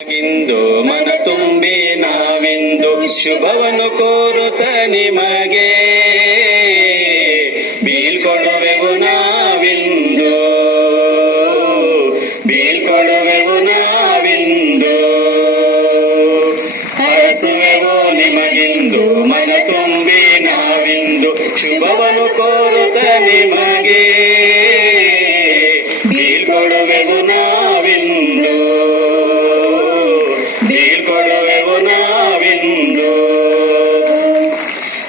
ಇಂದು ಮನ ತುಂಬಿ ನಾವಿಂದು ಶುಭವನ್ನು ಕೋರುತ್ತ ನಿಮಗೆ ಬೀಳ್ಕೊಡುವೆವು ನಾವಿಂದು ಬೀಳ್ಕೊಡುವೆವು ನಾವಿಂದು ಹರಸುವೆವು ನಿಮಗಿಂದು ಮನ ತುಂಬಿ ನಾವಿಂದು ಶುಭವನ್ನು ಕೋರುತ್ತ ನಿಮಗೆ ಬೀಳ್ಕೊಡುವೆವು ನಾವಿಂದು ಬೀಳ್ಕೊಡುವೆವು ನಾವಿಂದು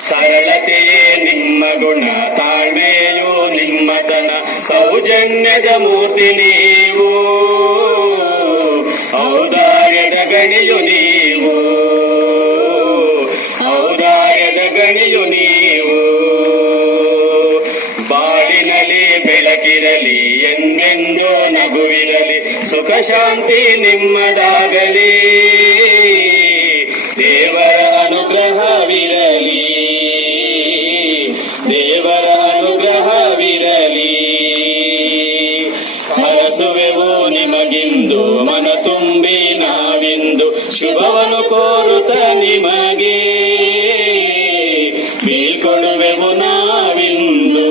ಸರಳತೆಯೇ ನಿಮ್ಮ ಗುಣ ತಾಳ್ಮೆಯೋ ನಿಮ್ಮತನ ಸೌಜನ್ಯದ ಮೂರ್ತಿ ನೀವು ಔದಾರ್ಯದ ಗಣಿಯು ನೀವು ಔದಾರ್ಯದ ಗಣಿಯು ನೀವು ಬಾಳಿನಲ್ಲಿ ಬೆಳಕಿರಲಿ ಎಂದೆಂದೂ ನಗುವಿರಲಿ ಸುಖ ಶಾಂತಿ ನಿಮ್ಮದಾಗಲಿ ದೇವರ ಅನುಗ್ರಹವಿರಲಿ ದೇವರ ಅನುಗ್ರಹವಿರಲಿ ಹರಸುವೆವು ನಿಮಗಿಂದು ಮನ ತುಂಬಿ ನಾವಿಂದು ಶುಭವನ್ನು ಕೋರುತ್ತ ನಿಮಗೆ ಬೀಳ್ಕೊಡುವೆವು ನಾವಿಂದು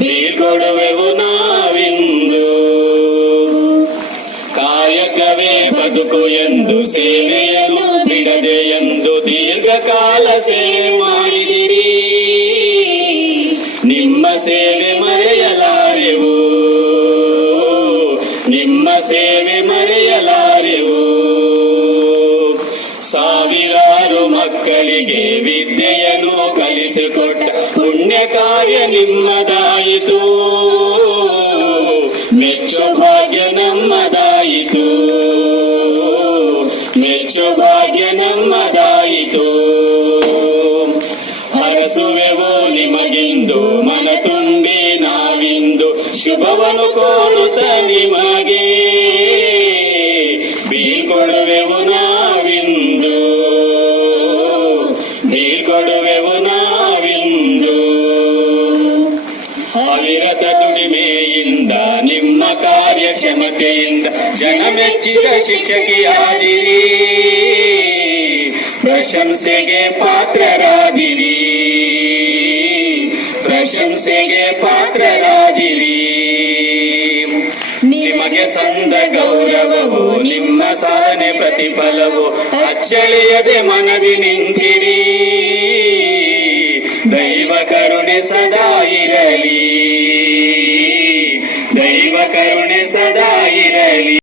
ಬೀಳ್ಕೊಡುವೆವು ನಾವಿಂದು ಕಾಯಕವೇ ಬದುಕು ಎಂದು ಸೇವೆಯನ್ನು ಬಿಡದೆ ಎಂದು ದೀರ್ಘಕಾಲ ಸೇವೆ ಮಾಡಿದಿರಿ ನಿಮ್ಮ ಸೇವೆ ಮರೆಯಲಾರೆವು ನಿಮ್ಮ ಸೇವೆ ಮರೆಯಲಾರೆವು ಸಾವಿರಾರು ಮಕ್ಕಳಿಗೆ ವಿದ್ಯೆಯನ್ನು ಕಲಿಸಿಕೊಟ್ಟ ಪುಣ್ಯ ಕಾರ್ಯ ನಿಮ್ಮದಾಯಿತು ಮೆಚ್ಚು ಭಾಗ್ಯ ನಮ್ಮದಾಯಿತು ಮೆಚ್ಚು ಭಾಗ್ಯ ನಮ್ಮದಾಯಿತು ಹರಸುವೆವು ನಿಮಗಿಂದು ಮನ ತುಂಬಿ ನಾವಿಂದು ಶುಭವನ್ನು ಕೋರುತ್ತ ನಿಮಗೆ ಬೀಳ್ಕೊಡುವೆವು ನಾವಿಂದು ಬೀಳ್ಕೊಡುವೆವು ನಾವಿಂದು ಅವಿರತ ದುಡಿಮೆಯಿಂದ ನಿಮ್ಮ ಕಾರ್ಯಕ್ಷಮತೆಯಿಂದ ಜನ ಮೆಚ್ಚಿದ ಶಿಕ್ಷಕಿಯಾದಿರಿ ಪ್ರಶಂಸೆಗೆ ಪಾತ್ರರಾದಿರಿ ಪ್ರಶಂಸೆಗೆ ಪಾತ್ರರಾದಿರಿ ನಿಮಗೆ ಸಂದ ಗೌರವವು ನಿಮ್ಮ ಸಾಧನೆ ಪ್ರತಿಫಲವು ಅಚ್ಚಳಿಯದೆ ಮನದಿ ನಿಂತಿರಿ ದೈವ ಕರುಣೆ ಸದಾ ಇರಲಿ ದೈವ ಕರುಣೆ ಸದಾ